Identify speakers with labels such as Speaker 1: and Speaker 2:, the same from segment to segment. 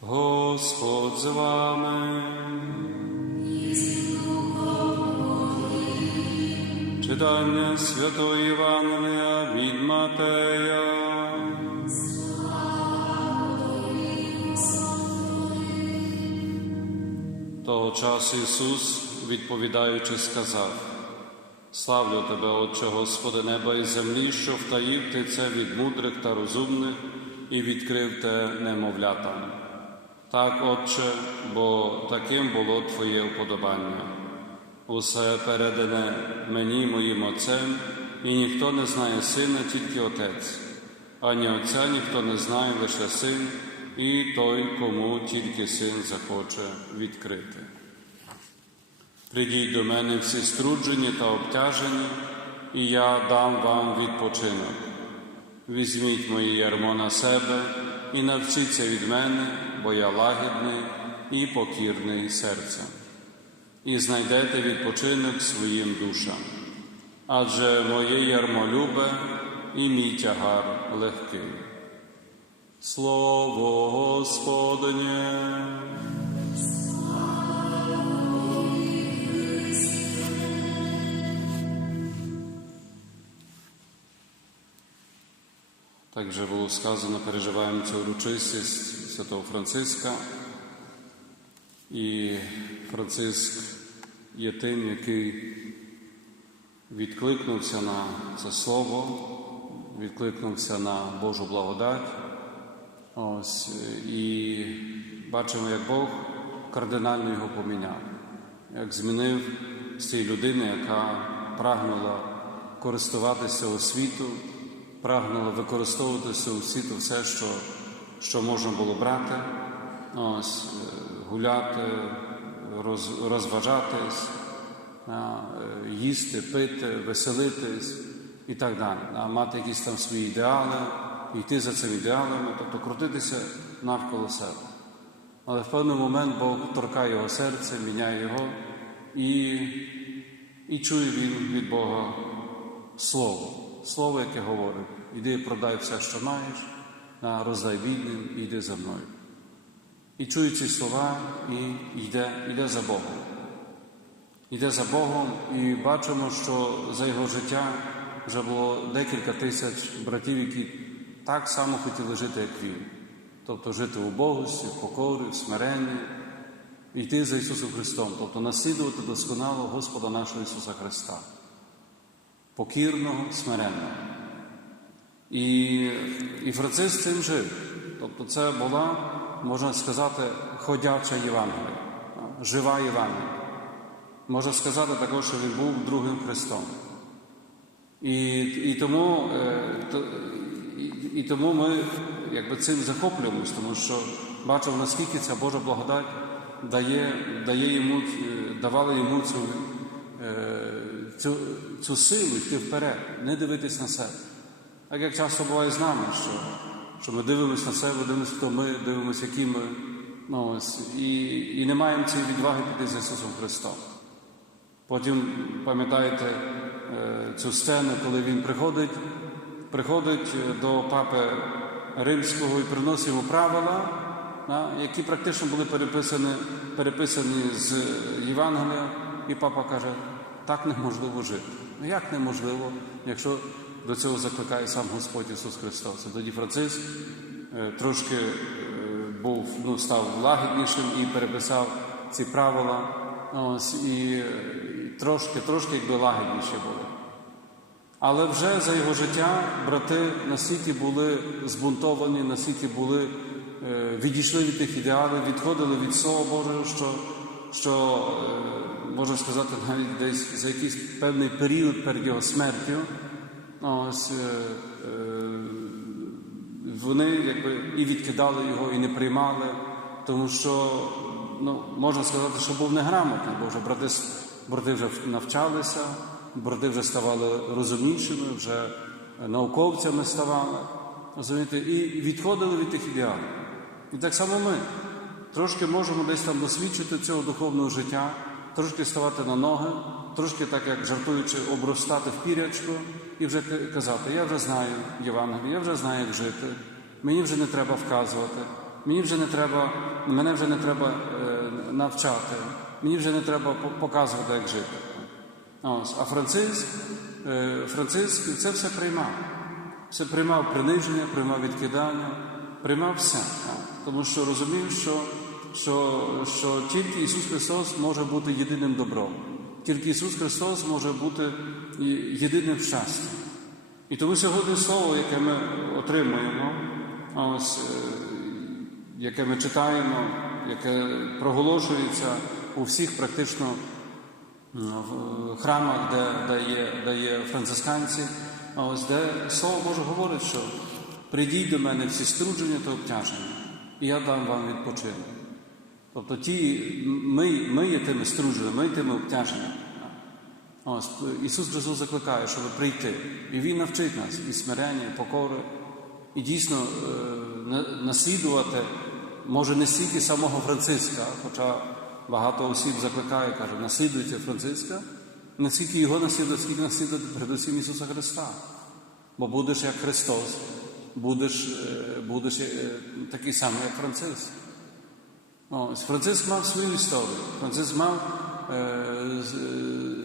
Speaker 1: Господь з вами. Читання Святого Євангелія від Матея. Того часу Ісус, відповідаючи, сказав: Славлю тебе, Отче Господи неба і землі, що втаїв ти це від мудрих та розумних і відкрив те немовлятам. Так, Отче, бо таким було Твоє вподобання. Усе передане мені, моїм Отцем, і ніхто не знає сина, тільки Отець, ані Отця ніхто не знає, лише син, і той, кому тільки син захоче відкрити. Придіть до мене всі струджені та обтяжені, і я дам вам відпочинок. Візьміть моє ярмо на себе і навчіться від мене, бо я лагідний і покірний серцем, і знайдете відпочинок своїм душам. Адже моє ярмо любе і мій тягар легкий. Слово Господнє. Так вже було сказано, переживаємо цю урочистість святого Франциска. І Франциск є тим, який відкликнувся на це слово, відкликнувся на Божу благодать. Ось, і бачимо, як Бог кардинально його поміняв, як змінив з цієї людини, яка прагнула користуватися освіту, прагнула використовувати цього світу все, що, що можна було брати, ось, е, гуляти, роз, розважатись, е, їсти, пити, веселитись і так далі. Мати якісь там свої ідеали, йти за цими ідеалами, тобто крутитися навколо себе. Але в певний момент Бог торкає його серце, міняє його, і, і чує він від Бога Слово, Слово, яке говорить, іди продай все, що маєш, а роздай бідним і йди за мною. І чує ці слова і йде, йде за Богом. Йде за Богом, і бачимо, що за його життя вже було декілька тисяч братів, які так само хотіли жити, як він. Тобто жити у Богості, в покорі, в смиренні, йти за Ісусом Христом, тобто наслідувати досконало Господа нашого Ісуса Христа, покірного, смиренного. І, і Франциск цим жив. Тобто це була, можна сказати, ходяча Євангелія, жива Євангелія. Можна сказати також, що він був другим Христом. І і, тому е, і, тому ми якби цим захоплюємось, тому що бачимо, наскільки ця Божа благодать дає, дає йому, е, давала йому цю, е, цю, цю силу йти вперед, не дивитись на себе. Так як часто буває з нами, що, що ми дивимося на себе, дивимося, хто ми, дивимося, які ми, ну, ось, і, і не маємо цієї відваги піти за Ісусом Христом. Потім пам'ятаєте е, цю сцену, коли він приходить, приходить до папи римського і приносить йому правила, які практично були переписані, переписані з Євангелія, і папа каже, так неможливо жити. Ну як неможливо, якщо до цього закликає сам Господь Ісус Христос. Тоді Франциск е, трошки е, був, ну, став лагіднішим і переписав ці правила. Ось, і, трошки, трошки якби лагідніші були. Але вже за його життя брати на світі були збунтовані, на світі були, е, відійшли від тих ідеалів, відходили від Слова Божого, що, що можна сказати, навіть десь за якийсь певний період перед його смертю, ось, е, е, вони якби і відкидали його, і не приймали, тому що ну, можна сказати, що був неграмотний, бо вже брати, брати вже навчалися, брати вже ставали розумнішими, вже науковцями ставали, розумієте, і відходили від тих ідеалів. І так само ми трошки можемо десь там досвідчити цього духовного життя, трошки ставати на ноги, трошки так, як жартуючи, обростати в пірячку і вже казати, я вже знаю Євангеліє, я вже знаю, як жити, мені вже не треба вказувати. Мені вже не треба, мене вже не треба е, навчати, мені вже не треба показувати, як жити. Ось. А Франциск, е, Франциск це все приймав. Все приймав приниження, приймав відкидання, приймав все. Тому що розумів, що, що, що тільки Ісус Христос може бути єдиним добром. Тільки Ісус Христос може бути єдиним щастям. І тому сьогодні слово, яке ми отримуємо, ось, е, яке ми читаємо, яке проголошується у всіх практично в храмах, де, де, є, де є францисканці, ось де Слово Боже говорить, що прийдіть до мене всі струдження та обтяження, і я дам вам відпочинок. Тобто ті, ми, ми є тими струдженнями, ми є тими обтяженнями. Ось Ісус Христос закликає, щоб прийти. І Він навчить нас і смирення, і покори, і дійсно е, наслідувати, може не стільки самого Франциска, хоча багато осіб закликає, каже, наслідуйте Франциска, не стільки його наслідувати, скільки наслідувати передусім Ісуса Христа. Бо будеш як Христос, будеш, е, будеш е, такий самий, як Франциск. Ось, Франциск мав свою історію. Франциск мав е,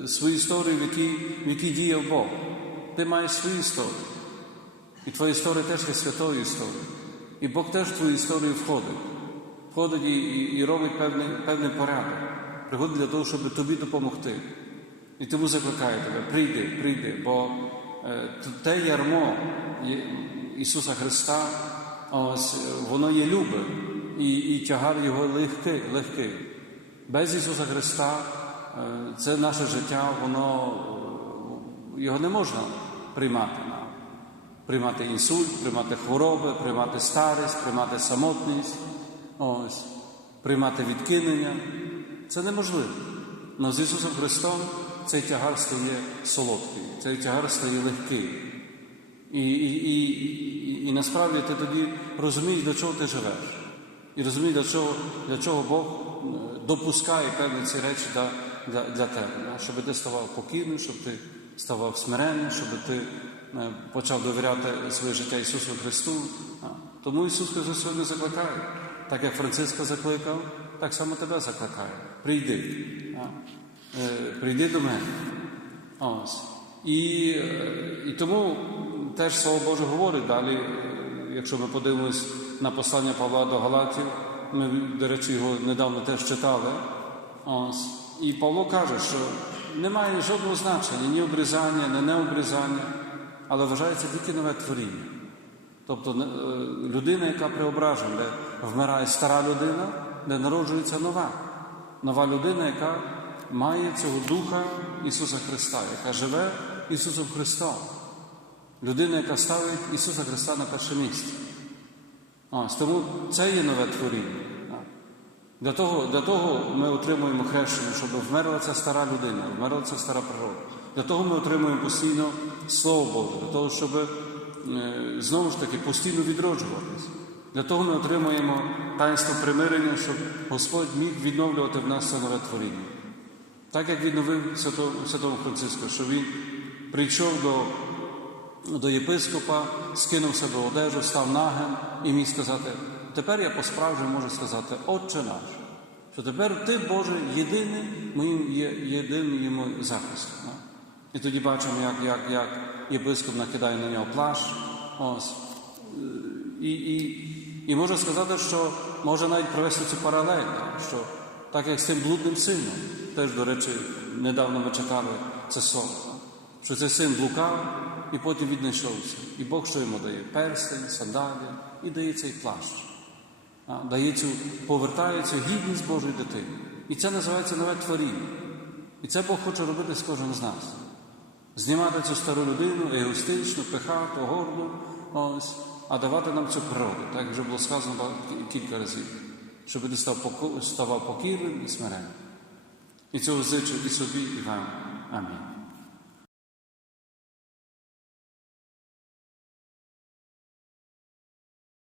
Speaker 1: е, свою історію, в якій, діяв Бог. Ти маєш свою історію. І твоя історія теж є святою історією. І Бог теж в твою історію входить. Входить і, робить певний, порядок. Приходить для того, щоб тобі допомогти. І тому закликає тебе, прийди, прийди, бо е, те ярмо Ісуса Христа, воно є любе, і, і тягар його легкий, легкий. Без Ісуса Христа е, це наше життя, воно е, його не можна приймати. Приймати інсульт, приймати хвороби, приймати старість, приймати самотність, ось, приймати відкинення. Це неможливо. Але з Ісусом Христом цей тягар стає солодкий, цей тягар стає легкий. І, і, і, і, і насправді ти тоді розумієш, для чого ти живеш. І розумієш, для чого, для чого Бог е, допускає певні ці речі для, для, для тебе. Щоб ти ставав покірним, щоб ти ставав смиренним, щоб ти е, почав довіряти своє життя Ісусу Христу. Тому Ісус Христос сьогодні закликає. Так як Франциска закликав, так само тебе закликає. Прийди. Е, Прийди до мене. Ось. І, і тому теж Слово Боже говорить далі, якщо ми подивимось на послання Павла до Галатів, ми, до речі, його недавно теж читали. Ось. І Павло каже, що немає жодного значення ні обрізання, ні необрізання, але вважається тільки нове творіння. Тобто е, людина, яка преображена, де вмирає стара людина, де народжується нова. Нова людина, яка має цього Духа Ісуса Христа, яка живе Ісусом Христом. Людина, яка ставить Ісуса Христа на перше місце. Ось, тому це є нове творіння. Для того, для того ми отримуємо хрещення, щоб вмерла ця стара людина, вмерла ця стара природа. Для того ми отримуємо постійно Слово Боже, для того, щоб е, знову ж таки постійно відроджуватись. Для того ми отримуємо таїнство примирення, щоб Господь міг відновлювати в нас це нове творіння. Так як відновив Святого Франциска, що він прийшов до, до єпископа, скинув себе одежу, став нагим і міг сказати, тепер я по-справжньому можу сказати, Отче наш, що тепер ти, Боже, єдиний моїм є єдиним йому захистом. І тоді бачимо, як, як, як єпископ накидає на нього плащ. Ось. І, і, і можу сказати, що може навіть провести цю паралель, що так як з тим блудним сином, теж, до речі, недавно ми читали це слово, що цей син блукав і потім віднайшовся. І Бог що йому дає? Перстень, сандалі і дає цей плащ. Дає цю, повертає цю гідність Божої дитини. І це називається нове творіння. І це Бог хоче робити з кожним з нас. Знімати цю стару людину, егоїстичну, пихату, горду, ось, а давати нам цю природу, так вже було сказано кілька разів, щоб ти став покірним і смиренним. І цього зичу і собі, і вам. Амінь.